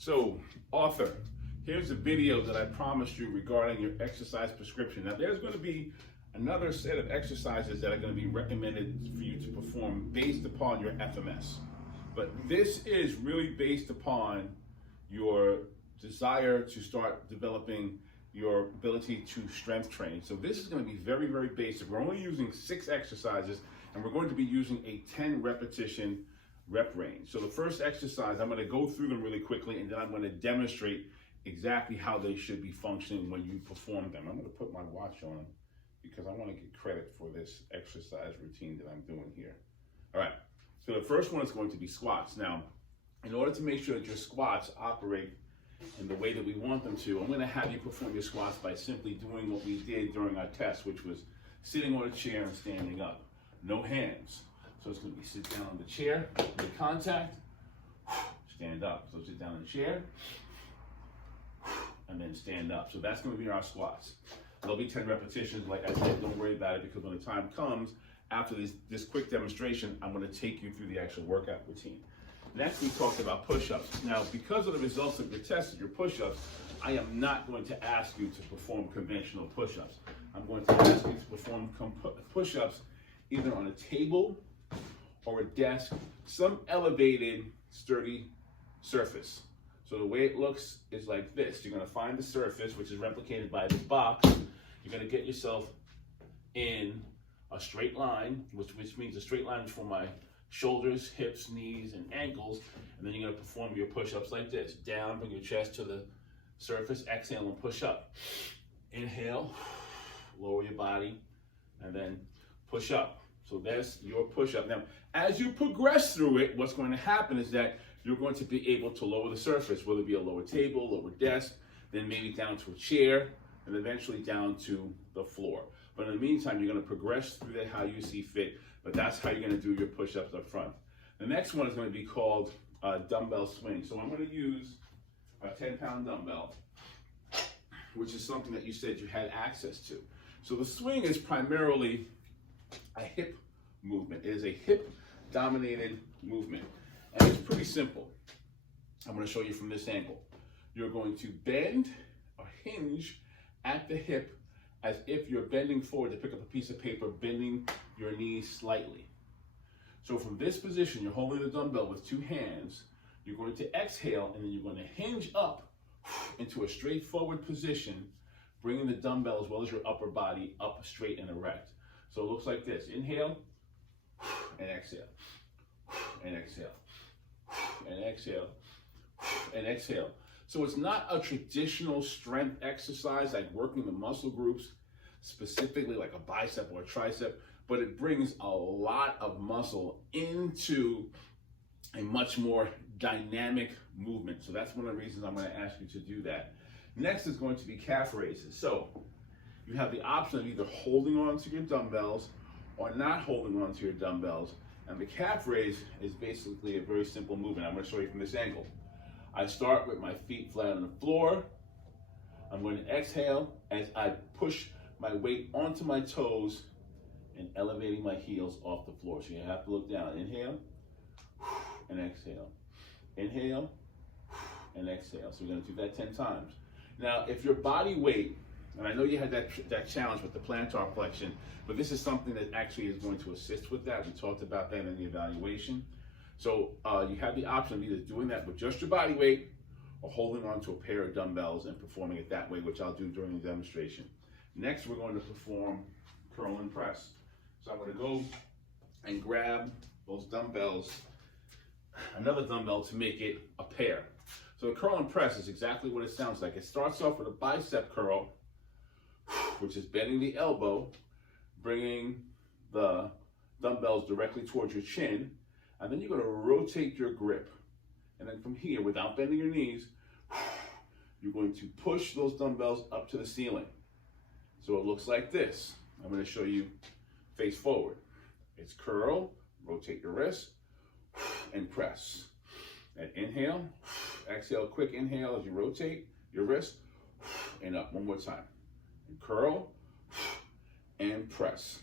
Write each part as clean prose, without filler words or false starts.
So, author, here's a video that I promised you regarding your exercise prescription. Now, there's going to be another set of exercises that are going to be recommended for you to perform based upon your FMS. But this is really based upon your desire to start developing your ability to strength train. So this is going to be very, very basic. We're only using 6 exercises, and we're going to be using a 10 repetition rep range. So the first exercise, I'm going to go through them really quickly, and then I'm going to demonstrate exactly how they should be functioning when you perform them. I'm going to put my watch on because I want to get credit for this exercise routine that I'm doing here. All right, so the first one is going to be squats. Now, in order to make sure that your squats operate in the way that we want them to, I'm going to have you perform your squats by simply doing what we did during our test, which was sitting on a chair and standing up. No hands. So it's going to be sit down on the chair, make contact, stand up. So sit down in the chair, and then stand up. So that's going to be our squats. There'll be 10 repetitions. Like I said, don't worry about it, because when the time comes, after this quick demonstration, I'm going to take you through the actual workout routine. Next, we talked about push-ups. Now, because of the results of your test of your push-ups, I am not going to ask you to perform conventional push-ups. I'm going to ask you to perform push-ups either on a table or a desk, some elevated, sturdy surface. So the way it looks is like this. You're going to find the surface, which is replicated by this box. You're going to get yourself in a straight line, which means a straight line for my shoulders, hips, knees, and ankles. And then you're going to perform your push-ups like this. Down, bring your chest to the surface, exhale, and push up. Inhale, lower your body, and then push up. So that's your push-up. Now, as you progress through it, what's going to happen is that you're going to be able to lower the surface, whether it be a lower table, lower desk, then maybe down to a chair, and eventually down to the floor. But in the meantime, you're going to progress through that how you see fit, but that's how you're going to do your push-ups up front. The next one is going to be called dumbbell swing. So I'm going to use a 10-pound dumbbell, which is something that you said you had access to. So the swing is primarily a hip movement. It is a hip-dominated movement, and it's pretty simple. I'm going to show you from this angle. You're going to bend or hinge at the hip as if you're bending forward to pick up a piece of paper, bending your knees slightly. So from this position, you're holding the dumbbell with 2 hands. You're going to exhale, and then you're going to hinge up into a straightforward position, bringing the dumbbell as well as your upper body up straight and erect. So it looks like this. Inhale, and exhale, and exhale, and exhale, and exhale. So it's not a traditional strength exercise like working the muscle groups, specifically like a bicep or a tricep, but it brings a lot of muscle into a much more dynamic movement. So that's one of the reasons I'm going to ask you to do that. Next is going to be calf raises. So you have the option of either holding on to your dumbbells or not holding on to your dumbbells. And the calf raise is basically a very simple movement. I'm going to show you from this angle. I start with my feet flat on the floor. I'm going to exhale as I push my weight onto my toes and elevating my heels off the floor. So you have to look down. Inhale and exhale. Inhale and exhale. So we're going to do that 10 times. Now, if your body weight, and I know you had that challenge with the plantar flexion, but this is something that actually is going to assist with that. We talked about that in the evaluation. So you have the option of either doing that with just your body weight or holding on to a pair of dumbbells and performing it that way, which I'll do during the demonstration. Next, we're going to perform curl and press. So I'm going to go and grab those dumbbells, another dumbbell to make it a pair. So the curl and press is exactly what it sounds like. It starts off with a bicep curl, which is bending the elbow, bringing the dumbbells directly towards your chin, and then you're going to rotate your grip. And then from here, without bending your knees, you're going to push those dumbbells up to the ceiling. So it looks like this. I'm going to show you face forward. It's curl, rotate your wrist, and press. And inhale, exhale, quick inhale as you rotate your wrist, and up one more time. And curl, and press.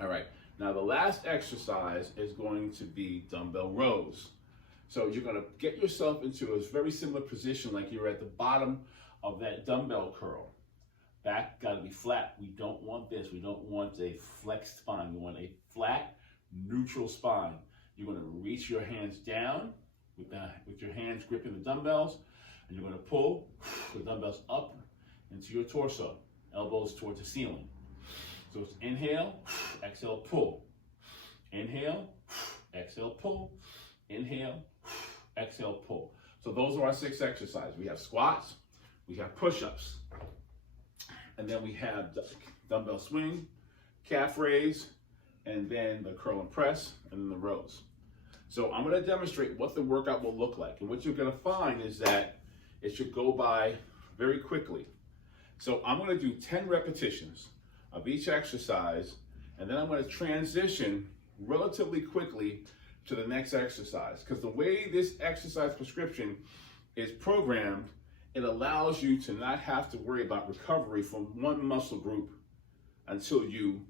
All right, now the last exercise is going to be dumbbell rows. So you're gonna get yourself into a very similar position like you're at the bottom of that dumbbell curl. Back gotta be flat. We don't want this. We don't want a flexed spine. We want a flat, neutral spine. You're gonna reach your hands down with your hands gripping the dumbbells, and you're gonna pull the dumbbells up into your torso, elbows towards the ceiling. So it's inhale, exhale, pull. Inhale, exhale, pull. Inhale, exhale, pull. So those are our 6 exercises. We have squats, we have push-ups, and then we have the dumbbell swing, calf raise, and then the curl and press, and then the rows. So I'm gonna demonstrate what the workout will look like. And what you're gonna find is that it should go by very quickly. So I'm gonna do 10 repetitions of each exercise, and then I'm gonna transition relatively quickly to the next exercise. Because the way this exercise prescription is programmed, it allows you to not have to worry about recovery from one muscle group until you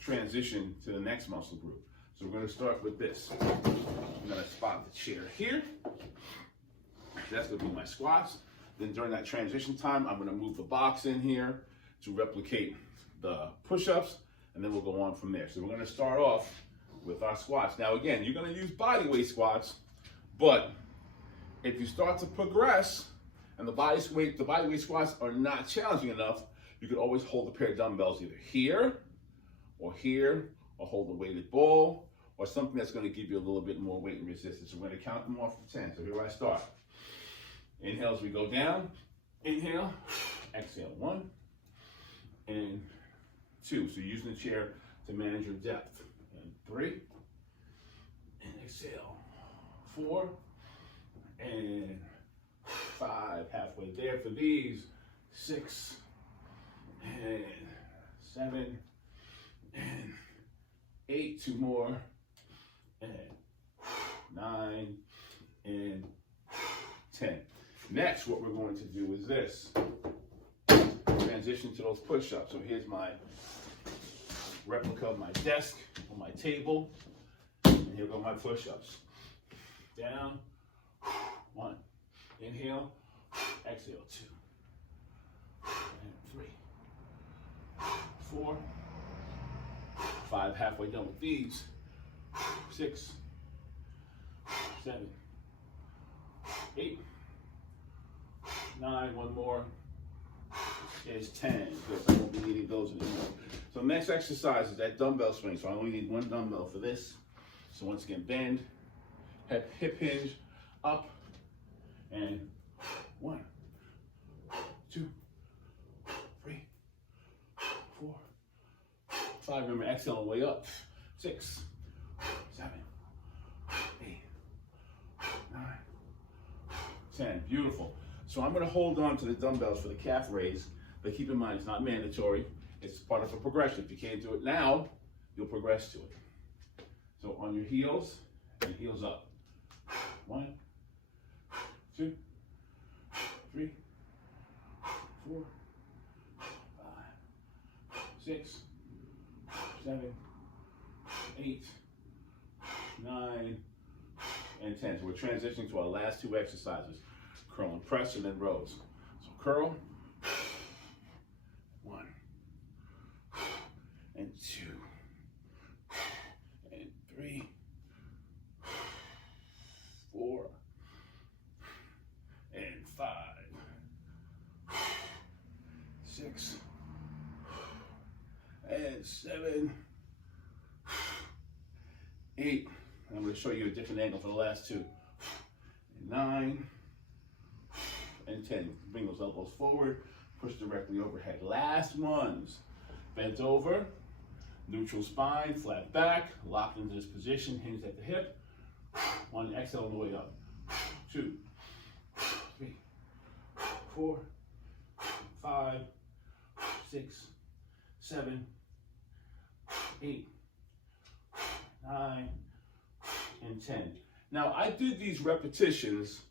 transition to the next muscle group. So we're gonna start with this. I'm gonna spot the chair here. That's gonna be my squats. Then during that transition time, I'm gonna move the box in here to replicate the push-ups, and then we'll go on from there. So we're gonna start off with our squats. Now again, you're gonna use body weight squats, but if you start to progress and the body weight squats are not challenging enough, you can always hold a pair of dumbbells either here, or hold a weighted ball, or something that's gonna give you a little bit more weight and resistance. So we're gonna count them off to 10. So here I start. Inhale as we go down. Inhale, exhale, 1 and 2. So using the chair to manage your depth. And 3, and exhale, 4, and 5, halfway there for these, 6, and 7, and 8, 2 more, and 9, and 10. Next, what we're going to do is this. Transition to those push-ups. So here's my replica of my desk on my table, and here go my push-ups. Down, 1, inhale, exhale, 2, and 3, 4, 5, halfway done with these, 6, 7, 8, 9, 1 more, is 10. Good, I won't be needing those anymore. So next exercise is that dumbbell swing. So I only need 1 dumbbell for this. So once again, bend, hip hinge, up, and 1, 2, 3, 4, 5. Remember, exhale on the way up. 6, 7, 8, 9, 10. Beautiful. So I'm going to hold on to the dumbbells for the calf raise, but keep in mind it's not mandatory. It's part of a progression. If you can't do it now, you'll progress to it. So on your heels, and heels up. 1, 2, 3, 4, 5, 6, 7, 8, 9, and 10. So we're transitioning to our last 2 exercises. Curl and press, and then rows. So curl, 1, and 2, and 3, 4, and 5, 6, and 7, 8. And I'm going to show you a different angle for the last 2. And 9. And 10. Bring those elbows forward, push directly overhead. Last ones. Bent over, neutral spine, flat back, locked into this position, hinge at the hip. 1, exhale on the way up. 2, 3, 4, 5, 6, 7, 8, 9, and 10. Now I did these repetitions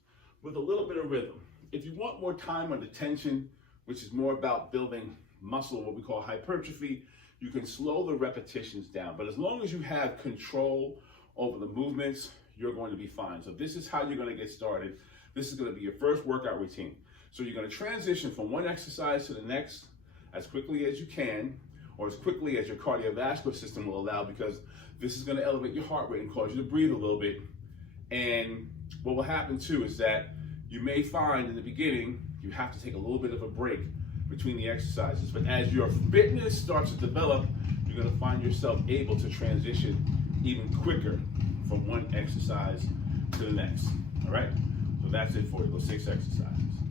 with a little bit of rhythm. If you want more time under tension, which is more about building muscle, what we call hypertrophy, you can slow the repetitions down. But as long as you have control over the movements, you're going to be fine. So this is how you're going to get started. This is going to be your first workout routine. So you're going to transition from one exercise to the next as quickly as you can, or as quickly as your cardiovascular system will allow, because this is going to elevate your heart rate and cause you to breathe a little bit. And what will happen too is that you may find in the beginning you have to take a little bit of a break between the exercises, but as your fitness starts to develop, you're going to find yourself able to transition even quicker from one exercise to the next. All right, so that's it for you, those 6 exercises.